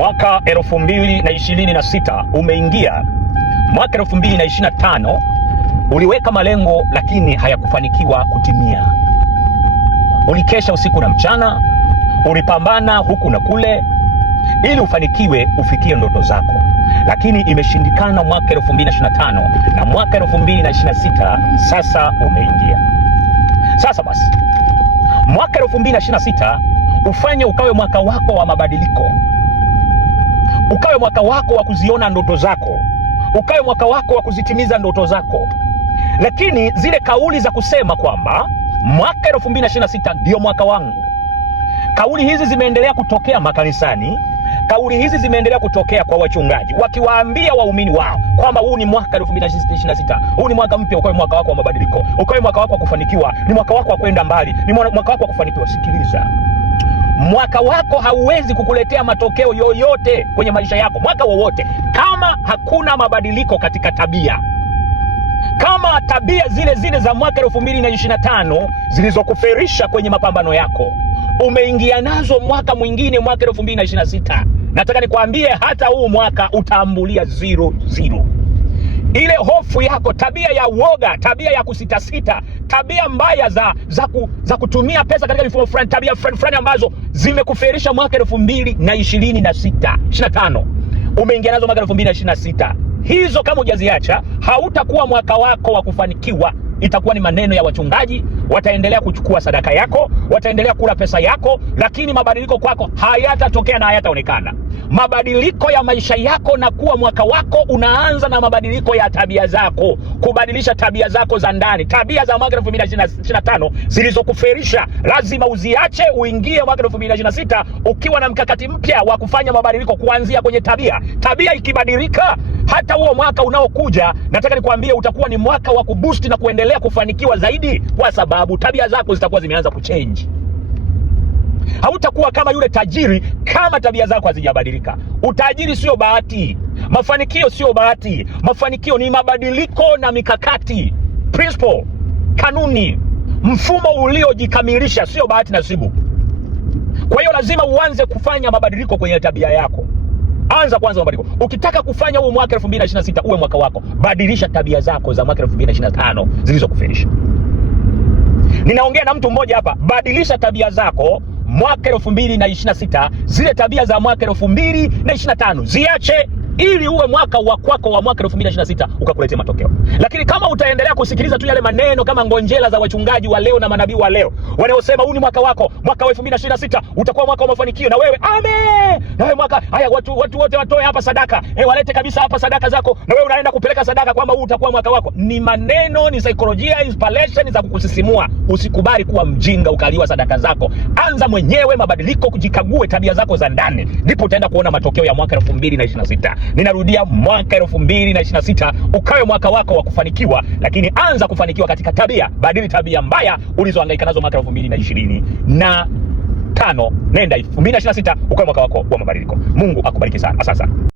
Mwaka 2026 umeingia, mwaka 2025 uliweka malengo lakini hayakufanikiwa kutimia. Ulikesha usiku na mchana, ulipambana huku na kule ili ufanikiwe ufikie ndoto zako, lakini imeshindikana mwaka 2025 na mwaka 2026 sasa umeingia. Sasa basi, mwaka 2026 ufanye ukawe mwaka wako wa mabadiliko, ukawe mwaka wako wa kuziona ndoto zako, ukawe mwaka wako wa kuzitimiza ndoto zako. Lakini zile kauli za kusema kwamba mwaka 2026 ndio mwaka wangu, kauli hizi zimeendelea kutokea makanisani, kauli hizi zimeendelea kutokea kwa wachungaji wakiwaambia waumini wao kwamba huu ni mwaka 2026, huu ni mwaka mpya, ukawe mwaka wako wa mabadiliko, ukawe mwaka wako wa kufanikiwa, ni mwaka wako wa kwenda mbali, ni mwaka wako wa kufanikiwa. Sikiliza, mwaka wako hauwezi kukuletea matokeo yoyote kwenye maisha yako, mwaka wowote, kama hakuna mabadiliko katika tabia. Kama tabia zile zile za mwaka 2025 zilizokuferisha kwenye mapambano yako umeingia nazo mwaka mwingine, mwaka 2026, nataka nikwambie hata huu mwaka utaambulia 0-0. Ile hofu yako, tabia ya uoga, tabia ya kusitasita, tabia mbaya za kutumia pesa katika mifumo fulani, tabia fulani ambazo zimekuferisha mwaka 2026-25, umeingia nazo mwaka 2026. Hizo kama hujaziacha, hautakuwa mwaka wako wa kufanikiwa. Itakuwa ni maneno ya wachungaji, wataendelea kuchukua sadaka yako, wataendelea kula pesa yako, lakini mabadiliko kwako hayatatokea na hayataonekana. Mabadiliko ya maisha yako na kuwa mwaka wako unaanza na mabadiliko ya tabia zako, kubadilisha tabia zako za ndani. Tabia za mwaka 2025 zilizokuferisha lazima uziache, uingie mwaka 2026 ukiwa na mkakati mpya wa kufanya mabadiliko kuanzia kwenye tabia. Tabia ikibadilika, hata huo mwaka unaokuja, nataka nikwambie, utakuwa ni mwaka wa kuboost na kuendelea kufanikiwa zaidi, kwa sababu tabia zako zitakuwa zimeanza kuchange. Hautakuwa kama yule tajiri kama tabia zako hazijabadilika. Utajiri sio bahati, mafanikio sio bahati. Mafanikio ni mabadiliko na mikakati, principle, kanuni, mfumo uliojikamilisha, sio bahati nasibu. Kwa hiyo lazima uanze kufanya mabadiliko kwenye tabia yako. Anza kwanza mabadiliko. Ukitaka kufanya huu mwaka 2026 uwe mwaka wako, badilisha tabia zako za mwaka 2025 zilizokuferisha. Ninaongea na mtu mmoja hapa, badilisha tabia zako mwaka 2026, zile tabia za mwaka 2025 ziache, ili uwe mwaka wa kwako wa mwaka 2026 ukakuletea matokeo. Lakini kama utaendelea kusikiliza tu yale maneno kama ngonjera za wachungaji wa leo na manabii wa leo wanaosema huu ni mwaka wako, mwaka wa 2026 utakuwa mwaka wa mafanikio, na wewe amen, na wewe mwaka haya watu wote watoe hapa sadaka, walete kabisa hapa sadaka zako, na wewe unaenda kupeleka sadaka kwamba huu utakuwa mwaka wako. Ni maneno, ni saikolojia, inspiration za kukusisimua. Usikubali kuwa mjinga ukaliwa sadaka zako. Anza mwenyewe mabadiliko, kujikague tabia zako za ndani, ndipo utaenda kuona matokeo ya mwaka 2026. Ninarudia, mwaka 2026 ukawe mwaka wako wa kufanikiwa, lakini anza kufanikiwa katika tabia. Badili tabia mbaya ulizohangaika nazo mwaka 2025. Nenda 2026 ukawe mwaka wako wa mabadiliko. Mungu akubariki sana. Asante.